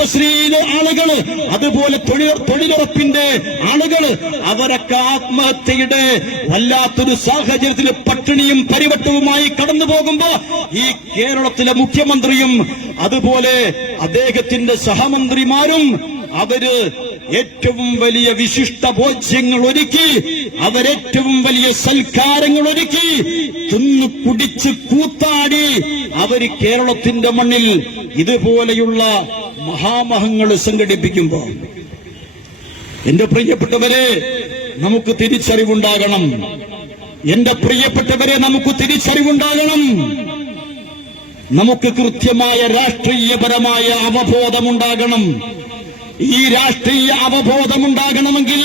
കുടുംബശ്രീയിലെ ആളുകള്, അതുപോലെ തൊഴിലുറപ്പിന്റെ ആളുകള്, അവരൊക്കെ ആത്മഹത്യയുടെ വല്ലാത്തൊരു സാഹചര്യത്തിൽ പട്ടിണിയും പരിവട്ടവുമായി കടന്നു പോകുമ്പോ ഈ കേരളത്തിലെ മുഖ്യമന്ത്രിയും അതുപോലെ അദ്ദേഹത്തിന്റെ സഹമന്ത്രിമാരും അവര് ഏറ്റവും വലിയ വിശിഷ്ട ഭോജ്യങ്ങൾ ഒരുക്കി, അവരേറ്റവും വലിയ സൽക്കാരങ്ങൾ ഒരുക്കി, തിന്നു കുടിച്ച് കൂത്താടി അവര് കേരളത്തിന്റെ മണ്ണിൽ ഇതുപോലെയുള്ള മഹാമഹങ്ങൾ സംഘടിപ്പിക്കുമ്പോ എന്റെ പ്രിയപ്പെട്ടവരെ നമുക്ക് തിരിച്ചറിവുണ്ടാകണം. എന്റെ പ്രിയപ്പെട്ടവരെ നമുക്ക് തിരിച്ചറിവുണ്ടാകണം. നമുക്ക് കൃത്യമായ രാഷ്ട്രീയപരമായ അവബോധമുണ്ടാകണം. ഈ രാഷ്ട്രീയ അവബോധമുണ്ടാകണമെങ്കിൽ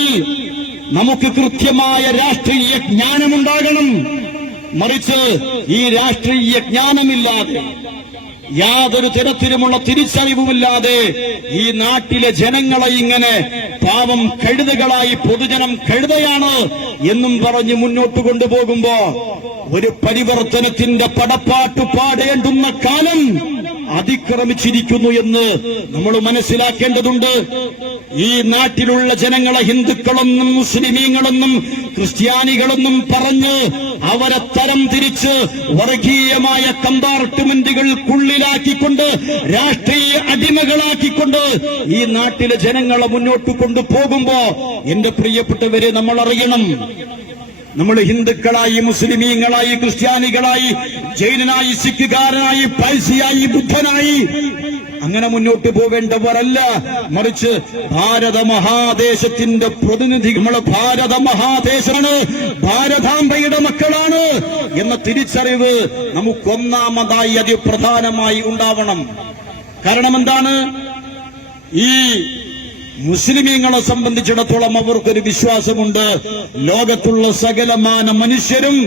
നമുക്ക് കൃത്യമായ രാഷ്ട്രീയ ജ്ഞാനമുണ്ടാകണം. മറിച്ച് ഈ രാഷ്ട്രീയ ജ്ഞാനമില്ലാതെ, യാതൊരു തരത്തിലുമുള്ള തിരിച്ചറിവുമില്ലാതെ ഈ നാട്ടിലെ ജനങ്ങളെ ഇങ്ങനെ പാവം കഴുതകളായി പൊതുജനം കഴുതയാണ് എന്നും പറഞ്ഞ് മുന്നോട്ട് കൊണ്ടുപോകുമ്പോ ഒരു പരിവർത്തനത്തിന്റെ പടപ്പാട്ട് പാടേണ്ടുന്ന കാലം അതിക്രമിച്ചിരിക്കുന്നു എന്ന് നമ്മൾ മനസ്സിലാക്കേണ്ടതുണ്ട്. ഈ നാട്ടിലുള്ള ജനങ്ങളെ ഹിന്ദുക്കളെന്നും മുസ്ലിമീങ്ങളെന്നും ക്രിസ്ത്യാനികളെന്നും പറഞ്ഞ് അവരെ തരം തിരിച്ച് വർഗീയമായ കമ്പാർട്ട്മെന്റുകൾക്കുള്ളിലാക്കിക്കൊണ്ട് രാഷ്ട്രീയ അടിമകളാക്കിക്കൊണ്ട് ഈ നാട്ടിലെ ജനങ്ങളെ മുന്നോട്ട് കൊണ്ടുപോകുമ്പോ എന്റെ പ്രിയപ്പെട്ടവരെ നമ്മൾ അറിയണം, നമ്മൾ ഹിന്ദുക്കളായി, മുസ്ലിമീങ്ങളായി, ക്രിസ്ത്യാനികളായി, ജൈനനായി, സിഖുകാരനായി, പാഴ്സിയായി, ബുദ്ധനായി അങ്ങനെ മുന്നോട്ട് പോവേണ്ടവരല്ല. മറിച്ച് ഭാരത മഹാദേശത്തിന്റെ പ്രതിനിധി, നമ്മൾ ഭാരത മഹാദേശമാണ്, ഭാരതാംബയുടെ മക്കളാണ് എന്ന തിരിച്ചറിവ് നമുക്കൊന്നാമതായി അതിപ്രധാനമായി ഉണ്ടാവണം. കാരണം എന്താണ്? ഈ മുസ്ലിമീങ്ങളെ സംബന്ധിച്ചിടത്തോളം അവർക്കൊരു വിശ്വാസമുണ്ട്, ലോകത്തുള്ള സകലമാന മനുഷ്യരും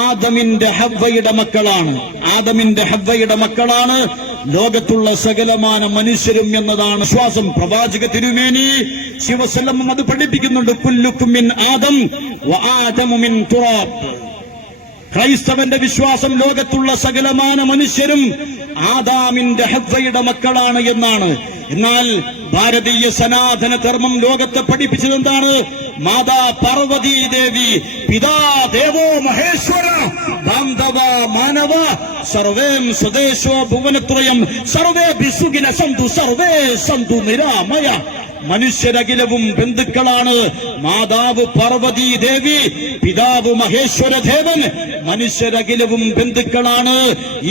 ആദമിന്റെ ഹവ്വയുടെ മക്കളാണ്. ആദമിന്റെ ഹവ്വയുടെ മക്കളാണ് ലോകത്തുള്ള സകലമാന മനുഷ്യരും എന്നതാണ് വിശ്വാസം. പ്രവാചക തിരുമേനി ശിവസല്ലം അത് പഠിപ്പിക്കുന്നുണ്ട്. കുല്ലുക്കും മിൻ ആദം വ ആദമു മിൻ തുറാബ്. ക്രൈസ്തവന്റെ വിശ്വാസം ലോകത്തുള്ള സകലമാന മനുഷ്യരും ആദാമിന്റെ ഹവ്വയുടെ മക്കളാണ് എന്നാണ്. എന്നാൽ ഭാരതീയ സനാതന ധർമ്മം ലോകത്തെ പഠിപ്പിച്ചത് എന്താണ്? മാതാ പാർവതീ ദേവി, പിതാ ദേവോ മഹേശ്വര, ബാന്ധവ മാനവ, സർവേം സ്വദേശോ ഭുവനത്രയം, സർവേ ഭിസുഖിന സന്തു, സർവേ സന്തു നിരാമയ. മനുഷ്യരഖിലവും ബന്ധുക്കളാണ്. മാതാവ് പാർവതീ ദേവി, പിതാവ് മഹേശ്വരദേവൻ, മനുഷ്യരഖിലവും ബന്ധുക്കളാണ്.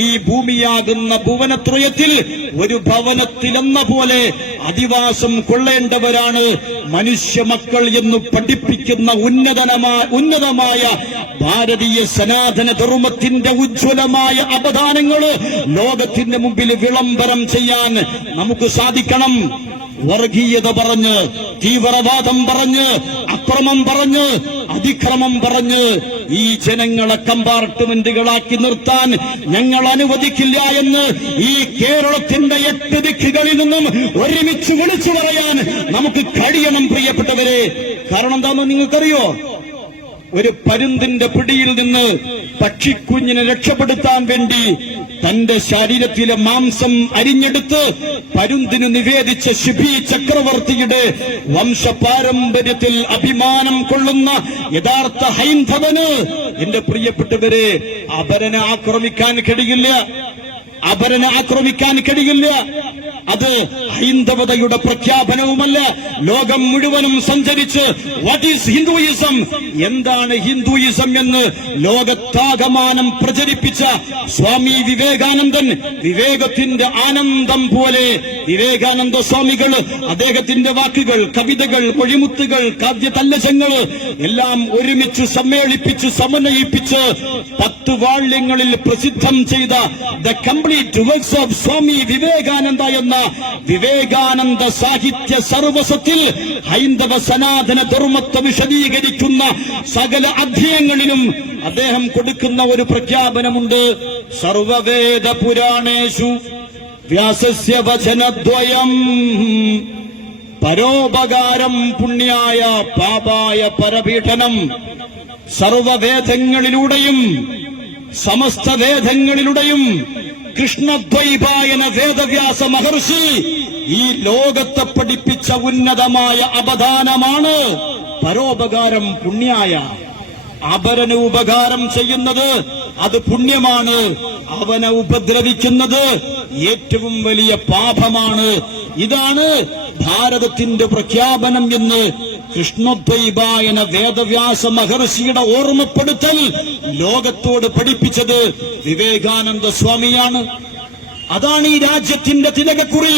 ഈ ഭൂമിയാകുന്ന ഭുവനത്രയത്തിൽ ഒരു ഭവനത്തിലെന്ന പോലെ അധിവാസം കൊള്ളേണ്ടവരാണ് മനുഷ്യ മക്കൾ എന്ന് പഠിപ്പിക്കുന്ന ഉന്നതമായ ഭാരതീയ സനാതന ധർമ്മത്തിന്റെ ഉജ്ജ്വലമായ അവദാനങ്ങൾ ലോകത്തിന്റെ മുമ്പിൽ വിളംബരം ചെയ്യാൻ നമുക്ക് സാധിക്കണം. വർഗീയത പറഞ്ഞ്, തീവ്രവാദം പറഞ്ഞ്, അക്രമം പറഞ്ഞ്, അതിക്രമം പറഞ്ഞ് ഈ ജനങ്ങളെ കമ്പാർട്ട്മെന്റുകളാക്കി നിർത്താൻ ഞങ്ങൾ അനുവദിക്കില്ല എന്ന് ഈ കേരളത്തിന്റെ 8 ദിക്കുകളിൽ നിന്നും ഒരുമിച്ച് വിളിച്ചു പറയാൻ നമുക്ക് കഴിയണം പ്രിയപ്പെട്ടവരെ. കാരണം എന്താണെന്ന് നിങ്ങൾക്കറിയോ? ഒരു പരുന്തിന്റെ പിടിയിൽ നിന്ന് പക്ഷിക്കുഞ്ഞിനെ രക്ഷപ്പെടുത്താൻ വേണ്ടി തന്റെ ശരീരത്തിലെ മാംസം അരിഞ്ഞെടുത്ത് പരുന്തിനു നിവേദിച്ച ശിബി ചക്രവർത്തിയുടെ വംശപാരമ്പര്യത്തിൽ അഭിമാനം കൊള്ളുന്ന യഥാർത്ഥ ഹൈന്ദവന് എന്റെ പ്രിയപ്പെട്ടവരെ അപരനെ ആക്രമിക്കാൻ കഴിയില്ല. അപരനെ ആക്രമിക്കാൻ കഴിയില്ല. അത് ഹൈന്ദവതയുടെ പ്രഖ്യാപനവുമല്ല. ലോകം മുഴുവനും സഞ്ചരിച്ച് വാട്ട് ഈസ് ഹിന്ദുയിസം, എന്താണ് ഹിന്ദുയിസം എന്ന് ലോകത്താകമാനം പ്രചരിപ്പിച്ച സ്വാമി വിവേകാനന്ദൻ, വിവേകത്തിന്റെ ആനന്ദം പോലെ വിവേകാനന്ദ സ്വാമികൾ അദ്ദേഹത്തിന്റെ വാക്കുകൾ, കവിതകൾ, മൊഴിമുത്തുകൾ, കാവ്യതല്ലജങ്ങൾ എല്ലാം ഒരുമിച്ച് സമ്മേളിപ്പിച്ച് സമന്വയിപ്പിച്ച് 10 വാള്യങ്ങളിൽ പ്രസിദ്ധം ചെയ്ത the complete works of Swami Vivekananda എന്ന വിവേകാനന്ദ സാഹിത്യ സർവസത്തിൽ ഹൈന്ദവ സനാതന ധർമ്മത്തെ വിശദീകരിക്കുന്ന സകല അധ്യായങ്ങളിലും അദ്ദേഹം കൊടുക്കുന്ന ഒരു പ്രഖ്യാപനമുണ്ട്. സർവവേദ പുരാണേഷു വ്യാസസ്യ വചനദ്വയം പരോപകാരം പുണ്യായ പാപായ പരപീഠനം. സർവവേദങ്ങളിലൂടെയും സമസ്ത വേദങ്ങളിലൂടെയും കൃഷ്ണദ്വൈപായന വേദവ്യാസ മഹർഷി ഈ ലോകത്തെ പഠിപ്പിച്ച ഉന്നതമായ അവദാനമാണ് പരോപകാരം പുണ്യായ. അപരന് ഉപകാരം ചെയ്യുന്നത് അത് പുണ്യമാണ്, അവനെ ഉപദ്രവിക്കുന്നത് ഏറ്റവും വലിയ പാപമാണ്. ഇതാണ് ഭാരതത്തിന്റെ പ്രഖ്യാപനം എന്ന് കൃഷ്ണദ്വൈപായന വേദവ്യാസ മഹർഷിയുടെ ഓർമ്മപ്പെടുത്തൽ ലോകത്തോട് പഠിപ്പിച്ചത് വിവേകാനന്ദ സ്വാമിയാണ്. അതാണ് ഈ രാജ്യത്തിന്റെ തിലകക്കുറി,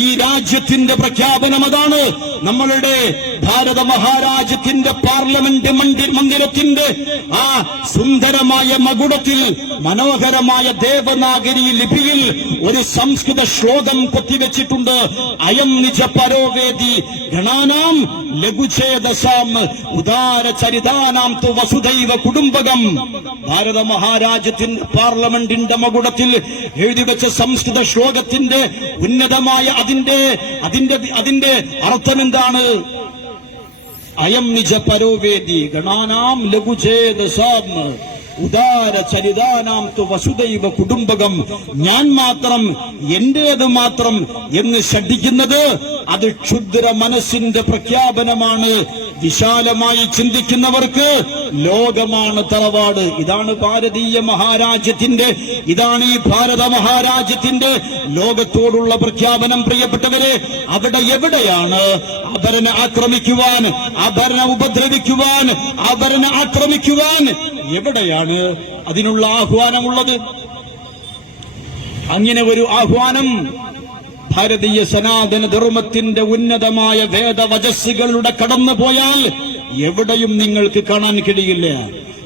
ഈ രാജ്യത്തിന്റെ പ്രഖ്യാപനം അതാണ്. നമ്മളുടെ ഭാരത മഹാരാജ്യത്തിന്റെ പാർലമെന്റ് മന്ദിരത്തിന്റെ ആ സുന്ദരമായ മകുടത്തിൽ മനോഹരമായ ദേവനാഗരി ലിപിയിൽ ഒരു സംസ്കൃത ശ്ലോകം കൊത്തിവെച്ചിട്ടുണ്ട്. അയം നിജ പരോവേദി ഗണാനാം ലഘുഛേദശാം ഉദാരചരിതാനാം തു വസുധൈവ കുടുംബകം. ഭാരത മഹാരാജ്യത്തിന്റെ പാർലമെന്റിന്റെ മകുടത്തിൽ എഴുതിവെച്ച സംസ്കൃത ശ്ലോകത്തിന്റെ ഉന്നതമായ അതിന്റെ അർത്ഥമെന്താണ്? അയം നിജ പരോവേദി ഗണാനാം ലഘുഛേദശാം ഉദാരചരിതാനാം തു വസുദൈവ കുടുംബകം. ഞാൻ മാത്രം, എന്റേത് മാത്രം എന്ന് ശഠിക്കുന്നത് അത് ക്ഷുദ്ര മനസ്സിന്റെ പ്രഖ്യാപനമാണ്. വിശാലമായി ചിന്തിക്കുന്നവർക്ക് ലോകമാണ് തറവാട്. ഇതാണ് ഭാരതീയ മഹാരാജ്യത്തിന്റെ, ഇതാണ് ഈ ഭാരത മഹാരാജ്യത്തിന്റെ ലോകത്തോടുള്ള പ്രഖ്യാപനം. പ്രിയപ്പെട്ടവരെ, അവിടെ എവിടെയാണ് അപരനെ ആക്രമിക്കുവാൻ, അപരനെ ഉപദ്രവിക്കുവാൻ, അപരനെ ആക്രമിക്കുവാൻ എവിടെയാണ് അതിനുള്ള ആഹ്വാനമുള്ളത്? അങ്ങനെ ഒരു ആഹ്വാനം ഭാരതീയ സനാതന ധർമ്മത്തിന്റെ ഉന്നതമായ വേദവചസ്സുകളുടെ കടന്നു പോയാൽ എവിടെയും നിങ്ങൾക്ക് കാണാൻ കഴിയില്ല.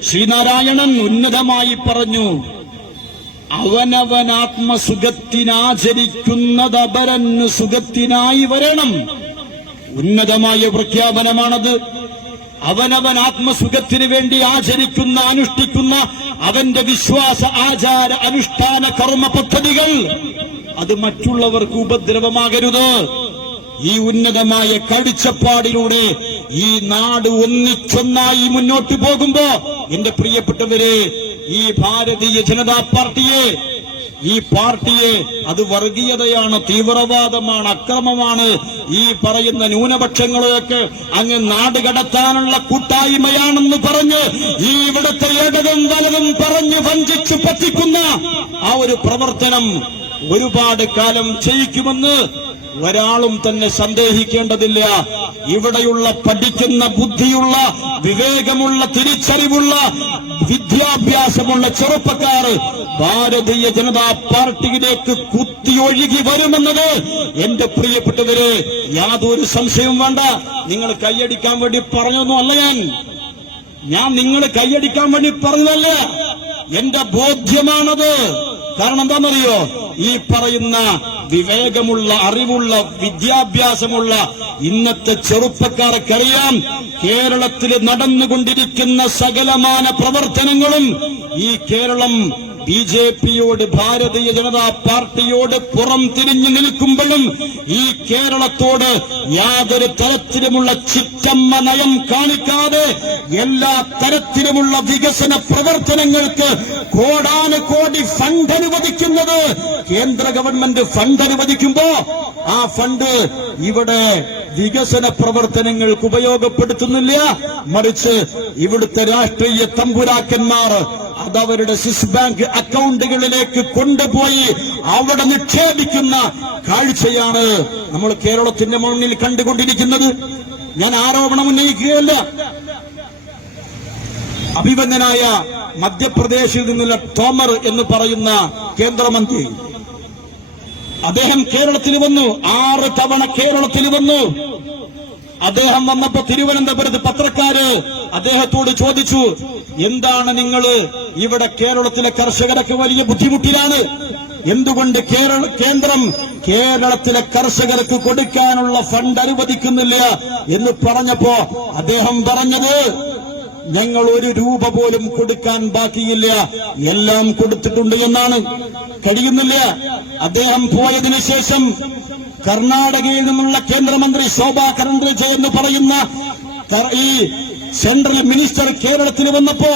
ശ്രീനാരായണൻ ഉന്നതമായി പറഞ്ഞു, അവനവൻ ആത്മസുഖത്തിനാചരിക്കുന്നത് അപരന് സുഖത്തിനായി വരണം. ഉന്നതമായ പ്രഖ്യാപനമാണത്. അവനവൻ ആത്മസുഖത്തിന് വേണ്ടി ആചരിക്കുന്ന, അനുഷ്ഠിക്കുന്ന അവന്റെ വിശ്വാസ ആചാര അനുഷ്ഠാന കർമ്മ പദ്ധതികൾ അത് മറ്റുള്ളവർക്ക് ഉപദ്രവമാകരുത്. ഈ ഉന്നതമായ കാഴ്ചപ്പാടിലൂടെ ഈ നാട് ഒന്നിച്ചൊന്നായി മുന്നോട്ട് പോകുമ്പോ എന്റെ പ്രിയപ്പെട്ടവരെ, ഈ ഭാരതീയ ജനതാ പാർട്ടിയെ അത് വർഗീയതയാണ്, തീവ്രവാദമാണ്, അക്രമമാണ്, ഈ പറയുന്ന ന്യൂനപക്ഷങ്ങളെയൊക്കെ അങ്ങ് നാട് കടത്താനുള്ള കൂട്ടായ്മയാണെന്ന് പറഞ്ഞ് ഈ ഇവിടുത്തെ ഇടതും വലതും പറഞ്ഞ് വഞ്ചിച്ചു പറ്റിക്കുന്ന ആ ഒരു പ്രവർത്തനം ഒരുപാട് കാലം ചെയ്യിക്കുമെന്ന് ഒരാളും തന്നെ സന്ദേഹിക്കേണ്ടതില്ല. ഇവിടെയുള്ള പഠിക്കുന്ന, ബുദ്ധിയുള്ള, വിവേകമുള്ള, തിരിച്ചറിവുള്ള, വിദ്യാഭ്യാസമുള്ള ചെറുപ്പക്കാർ ഭാരതീയ ജനതാ പാർട്ടിയിലേക്ക് കുത്തിയൊഴുകി വരുമെന്നത് എന്റെ പ്രിയപ്പെട്ടവര് യാതൊരു സംശയവും വേണ്ട. നിങ്ങൾ കൈയടിക്കാൻ വേണ്ടി പറഞ്ഞൊന്നുമല്ല, ഞാൻ നിങ്ങൾ കൈയടിക്കാൻ വേണ്ടി പറഞ്ഞതല്ല, എന്റെ ബോധ്യമാണത്. കാരണം എന്താണെന്നറിയോ, ഈ പറയുന്ന വിവേകമുള്ള, അറിവുള്ള, വിദ്യാഭ്യാസമുള്ള ഇന്നത്തെ ചെറുപ്പക്കാർക്കറിയാം കേരളത്തിൽ നടന്നുകൊണ്ടിരിക്കുന്ന സകലമാന പ്രവർത്തനങ്ങളും ഈ കേരളം ബിജെപിയോട്, ഭാരതീയ ജനതാ പാർട്ടിയോട് പുറം തിരിഞ്ഞു നിൽക്കുമ്പോഴും ഈ കേരളത്തോട് യാതൊരു തരത്തിലുമുള്ള ചിറ്റമ്മ നയം കാണിക്കാതെ എല്ലാ തരത്തിലുമുള്ള വികസന പ്രവർത്തനങ്ങൾക്ക് കോടാനുകോടി ഫണ്ട് അനുവദിക്കുന്നത് കേന്ദ്ര ഗവൺമെന്റ് ഫണ്ട് അനുവദിക്കുമ്പോ ആ ഫണ്ട് ഇവിടെ വികസന പ്രവർത്തനങ്ങൾക്ക് ഉപയോഗപ്പെടുത്തുന്നില്ല. മറിച്ച് ഇവിടുത്തെ രാഷ്ട്രീയ തമ്പുരാക്കന്മാർ അതവരുടെ സ്വിസ് ബാങ്ക് അക്കൗണ്ടുകളിലേക്ക് കൊണ്ടുപോയി അവിടെ നിക്ഷേപിക്കുന്ന കാഴ്ചയാണ് നമ്മൾ കേരളത്തിന്റെ മണ്ണിൽ കണ്ടുകൊണ്ടിരിക്കുന്നത്. ഞാൻ ആരോപണം ഉന്നയിക്കുകയല്ല. അഭിമന്യനായ മധ്യപ്രദേശിൽ നിന്നുള്ള തോമർ എന്ന് പറയുന്ന കേന്ദ്രമന്ത്രി, അദ്ദേഹം കേരളത്തിൽ വന്നു, 6 തവണ കേരളത്തിൽ വന്നു. അദ്ദേഹം വന്നപ്പോ തിരുവനന്തപുരത്ത് പത്രക്കാര് അദ്ദേഹത്തോട് ചോദിച്ചു, എന്താണ് നിങ്ങൾ ഇവിടെ കേരളത്തിലെ കർഷകരൊക്കെ വലിയ ബുദ്ധിമുട്ടിലാണ്, എന്തുകൊണ്ട് കേന്ദ്രം കേരളത്തിലെ കർഷകർക്ക് കൊടുക്കാനുള്ള ഫണ്ട് അനുവദിക്കുന്നില്ല എന്ന് പറഞ്ഞപ്പോ അദ്ദേഹം പറഞ്ഞത്, ഞങ്ങൾ 1 രൂപ പോലും കൊടുക്കാൻ ബാക്കിയില്ല, എല്ലാം കൊടുത്തിട്ടുണ്ട് എന്നാണ്. കഴിയുന്നില്ല. അദ്ദേഹം പോയതിനു ശേഷം കർണാടകയിൽ നിന്നുള്ള കേന്ദ്രമന്ത്രി ശോഭാ കരന്ദ്രജെ എന്ന് പറയുന്ന ഈ സെൻട്രൽ മിനിസ്റ്റർ കേരളത്തിൽ വന്നപ്പോ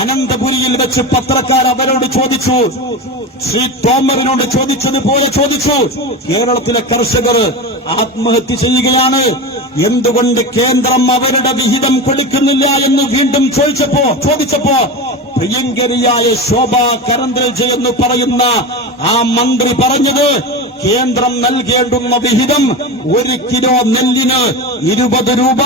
അനന്തപുരിയിൽ വെച്ച് പത്രക്കാർ അവരോട് ചോദിച്ചു, ശ്രീ തോമറിനോട് ചോദിച്ചതുപോലെ ചോദിച്ചു, കേരളത്തിലെ കർഷകർ ആത്മഹത്യ ചെയ്യുകയാണ്, എന്തുകൊണ്ട് കേന്ദ്രം അവരുടെ വിഹിതം കൊടുക്കുന്നില്ല എന്ന് വീണ്ടും ചോദിച്ചപ്പോ പ്രിയങ്കരിയായ ശോഭ കരന്തൽജെ എന്ന് പറയുന്ന ആ മന്ത്രി പറഞ്ഞത്, കേന്ദ്രം നൽകേണ്ടുന്ന വിഹിതം 1 കിലോ നെല്ലിന് 20 രൂപ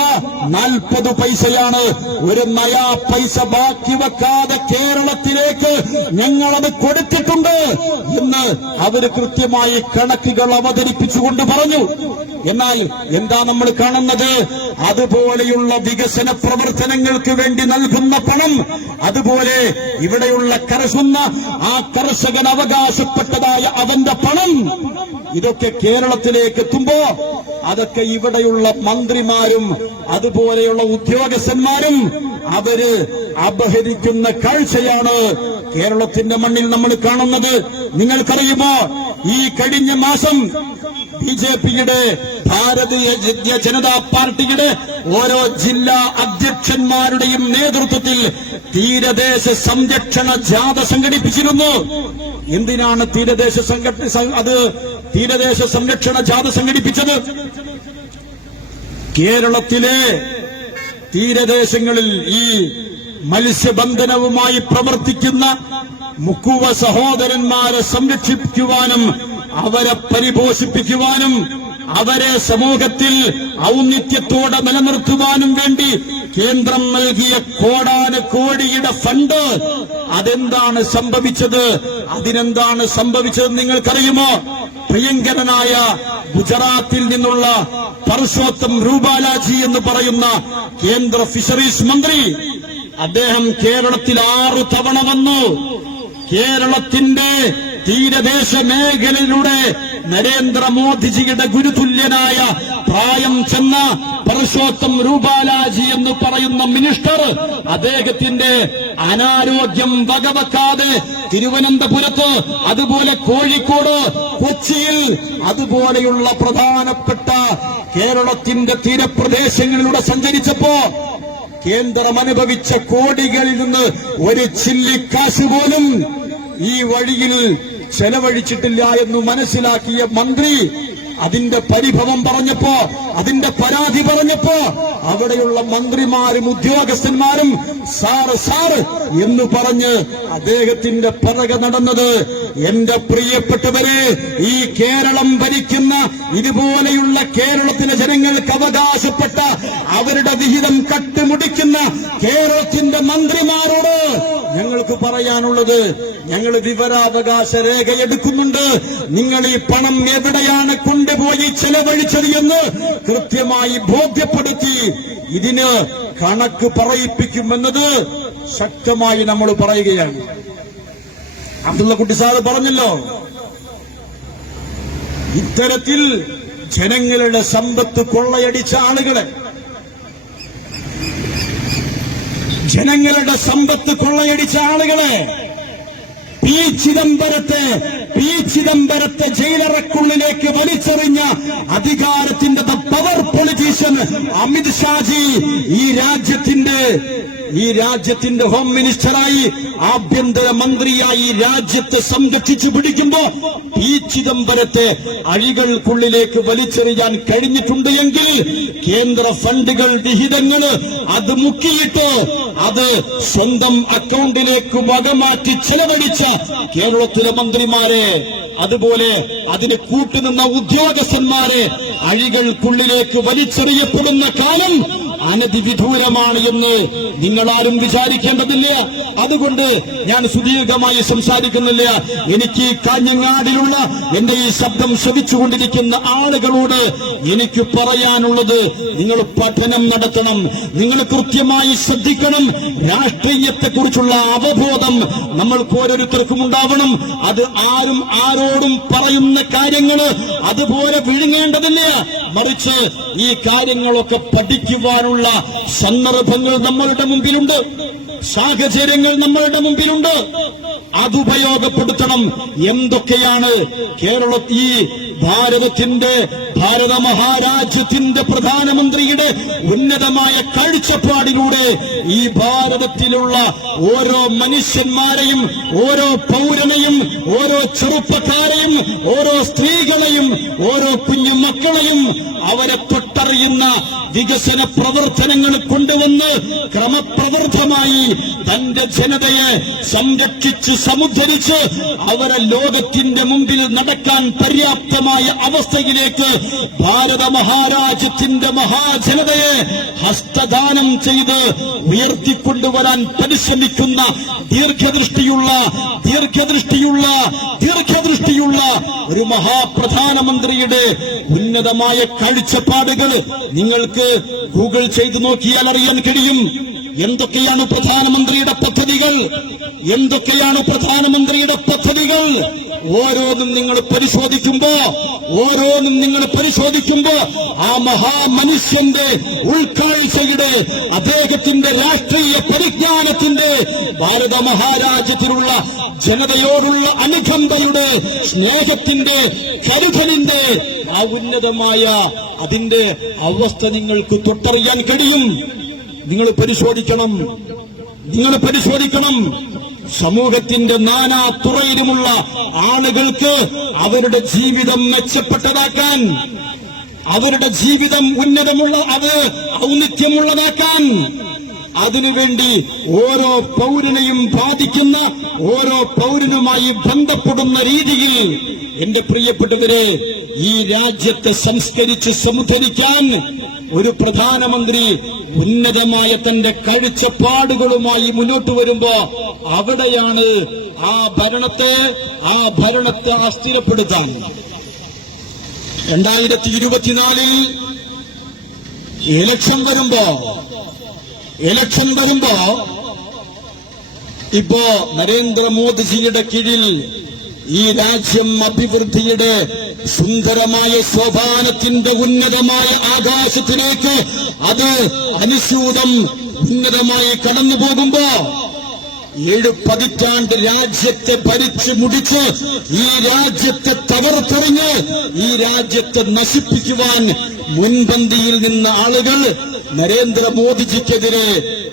40 പൈസയാണ്. ഒരു നയാ പൈസ ബാക്കി വെക്കാതെ കേരളത്തിലേക്ക് ഞങ്ങളത് കൊടുത്തിട്ടുണ്ട് എന്ന് അവര് കൃത്യമായി കണക്കുകൾ അവതരിപ്പിച്ചുകൊണ്ട് പറഞ്ഞു. എന്നാൽ എന്താ നമ്മൾ കാണുന്നത്? അതുപോലെയുള്ള വികസന പ്രവർത്തനങ്ങൾക്ക് വേണ്ടി നൽകുന്ന പണം, അതുപോലെ ഇവിടെയുള്ള കർഷുന്ന ആ കർഷകൻ അവകാശപ്പെട്ടതായ അവന്റെ പണം, ഇതൊക്കെ കേരളത്തിലേക്ക് എത്തുമ്പോ അതൊക്കെ ഇവിടെയുള്ള മന്ത്രിമാരും അതുപോലെയുള്ള ഉദ്യോഗസ്ഥന്മാരും അവര് അപഹരിക്കുന്ന കാഴ്ചയാണ് കേരളത്തിന്റെ മണ്ണിൽ നമ്മൾ കാണുന്നത്. നിങ്ങൾക്കറിയുമോ, ഈ കഴിഞ്ഞ മാസം ബിജെപിയുടെ ഭാരതീയ ജനതാ പാർട്ടിയുടെ ഓരോ ജില്ലാ അധ്യക്ഷന്മാരുടെയും നേതൃത്വത്തിൽ തീരദേശ സംരക്ഷണ ജാഥ സംഘടിപ്പിച്ചിരുന്നു. എന്തിനാണ് തീരദേശ സംരക്ഷണ ജാഥ സംഘടിപ്പിച്ചത്? കേരളത്തിലെ തീരദേശങ്ങളിൽ ഈ മത്സ്യബന്ധനവുമായി പ്രവർത്തിക്കുന്ന മുക്കുവ സഹോദരന്മാരെ സംരക്ഷിക്കുവാനും അവരെ പരിപോഷിപ്പിക്കുവാനും അവരെ സമൂഹത്തിൽ ഔന്നിത്യത്തോടെ നിലനിർത്തുവാനും വേണ്ടി കേന്ദ്രം നൽകിയ കോടാനുകോടിയുടെ ഫണ്ട്, അതെന്താണ് സംഭവിച്ചത്? അതിനെന്താണ് സംഭവിച്ചത് നിങ്ങൾക്കറിയുമോ? പ്രിയങ്കരനായ ഗുജറാത്തിൽ നിന്നുള്ള പർഷോത്തം രൂപാലാജി എന്ന് പറയുന്ന കേന്ദ്ര ഫിഷറീസ് മന്ത്രി, അദ്ദേഹം കേരളത്തിൽ 6 തവണ വന്നു. കേരളത്തിന്റെ തീരദേശ മേഖലയിലൂടെ നരേന്ദ്രമോദിജിയുടെ ഗുരുതുല്യനായ പ്രായം ചെന്ന പർഷോത്തം രൂപാലാജി എന്ന് പറയുന്ന മിനിസ്റ്റർ അദ്ദേഹത്തിന്റെ അനാരോഗ്യം വകവെക്കാതെ തിരുവനന്തപുരത്ത്, അതുപോലെ കോഴിക്കോട്, കൊച്ചിയിൽ, അതുപോലെയുള്ള പ്രധാനപ്പെട്ട കേരളത്തിന്റെ തീരപ്രദേശങ്ങളിലൂടെ സഞ്ചരിച്ചപ്പോ കേന്ദ്രം അനുഭവിച്ച കോടികളിൽ നിന്ന് ഒരു ചില്ലിക്കാശ് പോലും ഈ വഴിയിൽ ചെലവഴിച്ചിട്ടില്ല എന്ന് മനസ്സിലാക്കിയ മന്ത്രി അതിന്റെ പരിഭവം പറഞ്ഞപ്പോ, അതിന്റെ പരാതി പറഞ്ഞപ്പോ അവിടെയുള്ള മന്ത്രിമാരും ഉദ്യോഗസ്ഥന്മാരും സാറ് എന്ന് പറഞ്ഞ് അദ്ദേഹത്തിന്റെ പിറകെ നടന്നത്. എന്റെ പ്രിയപ്പെട്ടവരെ, ഈ കേരളം ഭരിക്കുന്ന ഇതുപോലെയുള്ള കേരളത്തിലെ ജനങ്ങൾക്ക് അവകാശപ്പെട്ട അവരുടെ വിഹിതം കട്ടുമുടിക്കുന്ന കേരളത്തിന്റെ മന്ത്രിമാരോട് ഞങ്ങൾക്ക് പറയാനുള്ളത്, ഞങ്ങൾ വിവരാവകാശ രേഖ എടുക്കുന്നുണ്ട്. നിങ്ങൾ ഈ പണം എവിടെയാണ് കൊണ്ടുപോയി ചെലവഴിച്ചത് എന്ന് കൃത്യമായി ബോധ്യപ്പെടുത്തി ഇതിന് കണക്ക് പറയിപ്പിക്കുമെന്നത് ശക്തമായി നമ്മൾ പറയുകയാണ്. അബ്ദുള്ള കുട്ടി സാറ് പറഞ്ഞല്ലോ, ഇത്തരത്തിൽ ജനങ്ങളുടെ സമ്പത്ത് കൊള്ളയടിച്ച ആളുകളെ, ജനങ്ങളുടെ സമ്പത്ത് കൊള്ളയടിച്ച ആളുകളെ പി ചിദംബരത്തെ ജയിലറക്കുള്ളിലേക്ക് വലിച്ചെറിഞ്ഞ അധികാരത്തിന്റെ പവർ പൊളിറ്റീഷ്യൻ അമിത് ഷാജി ഈ രാജ്യത്തിന്റെ ഹോം മിനിസ്റ്ററായി, ആഭ്യന്തര മന്ത്രിയായി രാജ്യത്തെ സംരക്ഷിച്ചു പിടിക്കുമ്പോ പി ചിദംബരത്തെ അഴികൾക്കുള്ളിലേക്ക് വലിച്ചെറിയാൻ കഴിഞ്ഞിട്ടുണ്ട് എങ്കിൽ കേന്ദ്ര ഫണ്ടുകൾ, വിഹിതങ്ങൾ അത് മുക്കിയിട്ട് അത് സ്വന്തം അക്കൗണ്ടിലേക്ക് വകമാറ്റി ചെലവഴിച്ച കേരളത്തിലെ മന്ത്രിമാരെ, അതുപോലെ അതിന് കൂട്ടുനിന്ന ഉദ്യോഗസ്ഥന്മാരെ അഴികൾക്കുള്ളിലേക്ക് വലിച്ചെറിയപ്പെടുന്ന കാലം അനധിവിദൂരമാണ് എന്ന് നിങ്ങളാരും വിചാരിക്കേണ്ടതില്ല. അതുകൊണ്ട് ഞാൻ സുദീർഘമായി സംസാരിക്കുന്നില്ല. എനിക്ക് കാഞ്ഞങ്ങാടിലുള്ള എന്റെ ഈ ശബ്ദം ശ്രവിച്ചുകൊണ്ടിരിക്കുന്ന ആളുകളോട് എനിക്ക് പറയാനുള്ളത്, നിങ്ങൾ പഠനം നടത്തണം, നിങ്ങൾ കൃത്യമായി ശ്രദ്ധിക്കണം. രാഷ്ട്രീയത്തെക്കുറിച്ചുള്ള അവബോധം നമ്മൾക്ക് ഓരോരുത്തർക്കും ഉണ്ടാവണം. അത് ആരും ആരോടും പറയുന്ന കാര്യങ്ങള് അതുപോലെ വിഴുങ്ങേണ്ടതില്ല. മറിച്ച് ഈ കാര്യങ്ങളൊക്കെ പഠിക്കുവാനുള്ള സന്ദർഭങ്ങൾ നമ്മളുടെ മുമ്പിലുണ്ട്, സാഹചര്യങ്ങൾ നമ്മളുടെ മുമ്പിലുണ്ട്. അതുപയോഗപ്പെടുത്തണം. എന്തൊക്കെയാണ് ഈ ഭാരത മഹാരാജ്യത്തിന്റെ പ്രധാനമന്ത്രിയുടെ ഉന്നതമായ കാഴ്ചപ്പാടിലൂടെ ഈ ഭാരതത്തിലുള്ള ഓരോ മനുഷ്യന്മാരെയും, ഓരോ പൗരനെയും, ഓരോ ചെറുപ്പക്കാരെയും, ഓരോ സ്ത്രീകളെയും, ഓരോ കുഞ്ഞു മക്കളെയും അവരെ തൊട്ടറിയുന്ന വികസന പ്രവർത്തനങ്ങൾ കൊണ്ടുവന്ന് ക്രമപ്രവൃത്തമായി തന്റെ ജനതയെ സംരക്ഷിച്ച് സമുദ്ധരിച്ച് അവരെ ലോകത്തിന്റെ മുമ്പിൽ നടക്കാൻ പര്യാപ്തമായ അവസ്ഥയിലേക്ക് ഭാരത മഹാരാജ്യത്തിന്റെ മഹാജനതയെ ഹസ്തദാനം ചെയ്ത് ഉയർത്തിക്കൊണ്ടുവരാൻ പരിശ്രമിക്കുന്ന ദീർഘദൃഷ്ടിയുള്ള ഒരു മഹാപ്രധാനമന്ത്രിയുടെ ഉന്നതമായ കാഴ്ചപ്പാടുകൾ നിങ്ങൾക്ക് ഗൂഗിൾ ചെയ്തു നോക്കിയാൽ അറിയാൻ കഴിയും. എന്തൊക്കെയാണ് പ്രധാനമന്ത്രിയുടെ പദ്ധതികൾ, എന്തൊക്കെയാണ് പ്രധാനമന്ത്രിയുടെ പദ്ധതികൾ. ഓരോന്നും നിങ്ങൾ പരിശോധിക്കുമ്പോ ആ മഹാമനുഷ്യന്റെ ഉൾക്കാഴ്ചയുടെ, അദ്ദേഹത്തിന്റെ രാഷ്ട്രീയ പരിജ്ഞാനത്തിന്റെ, ഭാരത മഹാരാജ്യത്തിലുള്ള ജനതയോടുള്ള അനുകമ്പയുടെ, സ്നേഹത്തിന്റെ, കരുതലിന്റെ ആ ഉന്നതമായ അതിന്റെ അവസ്ഥ നിങ്ങൾക്ക് തൊട്ടറിയാൻ കഴിയും. നിങ്ങൾ പരിശോധിക്കണം. സമൂഹത്തിന്റെ നാനാ തുറയിലുമുള്ള ആളുകൾക്ക് അവരുടെ ജീവിതം മെച്ചപ്പെട്ടതാക്കാൻ, അവരുടെ ജീവിതം ഔന്നിത്യമുള്ളതാക്കാൻ, അതിനുവേണ്ടി ഓരോ പൗരനെയും ബാധിക്കുന്ന, ഓരോ പൗരനുമായി ബന്ധപ്പെടുന്ന രീതിയിൽ എന്റെ പ്രിയപ്പെട്ടവരെ ഈ രാജ്യത്തെ സംസ്കരിച്ച് സമുദ്ധരിക്കാൻ ഒരു പ്രധാനമന്ത്രി ഉന്നതമായ തന്റെ കാഴ്ചപ്പാടുകളുമായി മുന്നോട്ട് വരുമ്പോ അവിടെയാണ് ആ ഭരണത്തെ അസ്ഥിരപ്പെടുത്താൻ 2024 ഇലക്ഷൻ വരുമ്പോ ഇപ്പോ നരേന്ദ്രമോദിജിയുടെ കീഴിൽ ഈ രാജ്യം അഭിവൃദ്ധിയുടെ സുന്ദരമായ സോപാനത്തിന്റെ ഉന്നതമായ ആകാശത്തിലേക്ക് അത് അനുസ്യൂതം ഉന്നതമായി കടന്നു പോകുമ്പോ 7 പതിറ്റാണ്ട് രാജ്യത്തെ ഭരിച്ചു മുടിച്ച് ഈ രാജ്യത്തെ തകർത്തെറിഞ്ഞ് ഈ രാജ്യത്തെ നശിപ്പിക്കുവാൻ മുൻപന്തിയിൽ നിന്ന ആളുകൾ നരേന്ദ്രമോദിജിക്കെതിരെ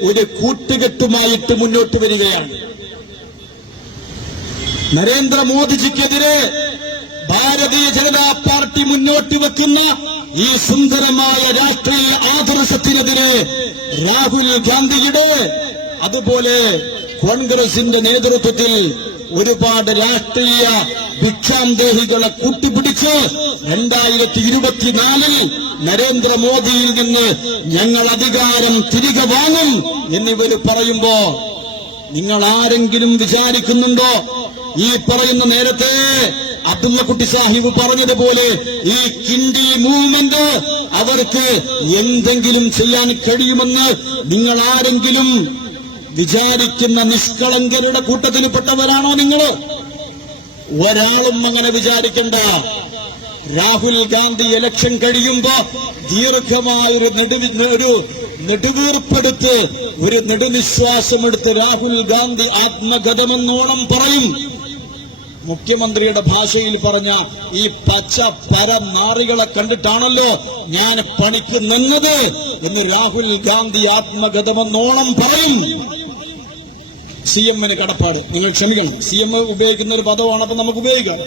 ഒരു കൂട്ടുകെട്ടുമായിട്ട് മുന്നോട്ട് വരികയാണ്. നരേന്ദ്രമോദിജിക്കെതിരെ ഭാരതീയ ജനതാ പാർട്ടി മുന്നോട്ട് വെക്കുന്ന ഈ സുന്ദരമായ രാഷ്ട്രീയ ആദർശത്തിനെതിരെ രാഹുൽ ഗാന്ധിയുടെ, അതുപോലെ കോൺഗ്രസിന്റെ നേതൃത്വത്തിൽ ഒരുപാട് രാഷ്ട്രീയ ഭിക്ഷാന്തേഹികളെ കൂട്ടിപ്പിടിച്ച് 2024 നരേന്ദ്രമോദിയിൽ നിന്ന് ഞങ്ങൾ അധികാരം തിരികെ വാങ്ങും എന്നിവർ പറയുമ്പോ നിങ്ങൾ ആരെങ്കിലും വിചാരിക്കുന്നുണ്ടോ ഈ പറയുന്ന നേരത്തെ അബ്ദുള്ളക്കുട്ടി സാഹിബ് പറഞ്ഞതുപോലെ ഈ കിണ്ടി മൂവ്മെന്റ് അവർക്ക് എന്തെങ്കിലും ചെയ്യാൻ കഴിയുമെന്ന് നിങ്ങൾ ആരെങ്കിലും വിചാരിക്കുന്ന നിഷ്കളങ്കരുടെ കൂട്ടത്തിൽപ്പെട്ടവരാണോ നിങ്ങൾ? ഒരാളും അങ്ങനെ വിചാരിക്കണ്ട. രാഹുൽ ഗാന്ധി ഇലക്ഷൻ കഴിയുമ്പോ ദീർഘമായൊരു നെടുവീർപ്പെടുത്ത്, ഒരു നെടുനിശ്വാസമെടുത്ത് രാഹുൽ ഗാന്ധി ആത്മഗതമെന്നോണം പറയും. മുഖ്യമന്ത്രിയുടെ ഭാഷയിൽ പറഞ്ഞ ഈ പച്ച പരനാറികളെ കണ്ടിട്ടാണല്ലോ ഞാൻ പണിക്ക് നിന്നത് എന്ന് രാഹുൽ ഗാന്ധി ആത്മഗതമെന്നോണം പറയും. CM-ന് കടപ്പാട്, നിങ്ങൾ ക്ഷമിക്കണം, CM ഉപയോഗിക്കുന്ന ഒരു പദമാണ്, അപ്പൊ നമുക്ക് ഉപയോഗിക്കാം.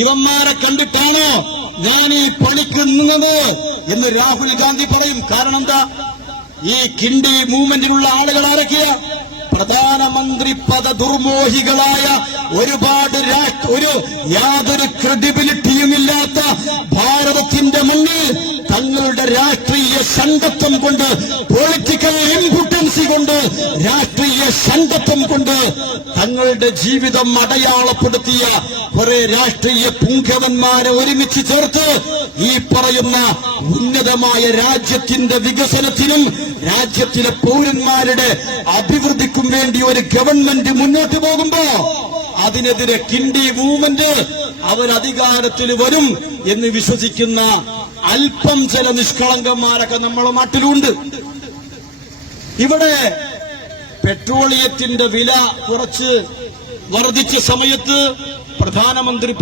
ഇവന്മാരെ കണ്ടിട്ടാണോ ഞാൻ ഈ പണിക്ക് നിന്നത് എന്ന് രാഹുൽ ഗാന്ധി പറയും. കാരണം എന്താ? ഈ കിണ്ടി മൂവ്മെന്റിലുള്ള ആളുകൾ ആരൊക്കെയാ? പ്രധാനമന്ത്രി പദ ദുർമോഹികളായ ഒരുപാട് യാതൊരു ക്രെഡിബിലിറ്റിയുമില്ലാത്ത ഭാരതത്തിന്റെ മുന്നിൽ തങ്ങളുടെ രാഷ്ട്രീയ സംഘത്വം കൊണ്ട്, പൊളിറ്റിക്കൽ ഇംപോർട്ടൻസി കൊണ്ട്, രാഷ്ട്രീയ സംഘത്വം കൊണ്ട് തങ്ങളുടെ ജീവിതം അടയാളപ്പെടുത്തിയ കുറെ രാഷ്ട്രീയ പുങ്കവന്മാരെ ഒരുമിച്ച് ചേർത്ത് ഈ പറയുന്ന ഉന്നതമായ രാജ്യത്തിന്റെ വികസനത്തിനും രാജ്യത്തിലെ പൗരന്മാരുടെ അഭിവൃദ്ധിക്കും വേണ്ടി ഒരു ഗവൺമെന്റ് മുന്നോട്ട് പോകുമ്പോ അതിനെതിരെ കിണ്ടി മൂവ്മെന്റ് അവരധികാരത്തിൽ വരും എന്ന് വിശ്വസിക്കുന്ന അല്പം ചില നിഷ്കളങ്കന്മാരൊക്കെ നമ്മുടെ നാട്ടിലുണ്ട്. ഇവിടെ പെട്രോളിയത്തിന്റെ വില കുറച്ച് വർദ്ധിച്ച സമയത്ത് പ്രധാനമന്ത്രി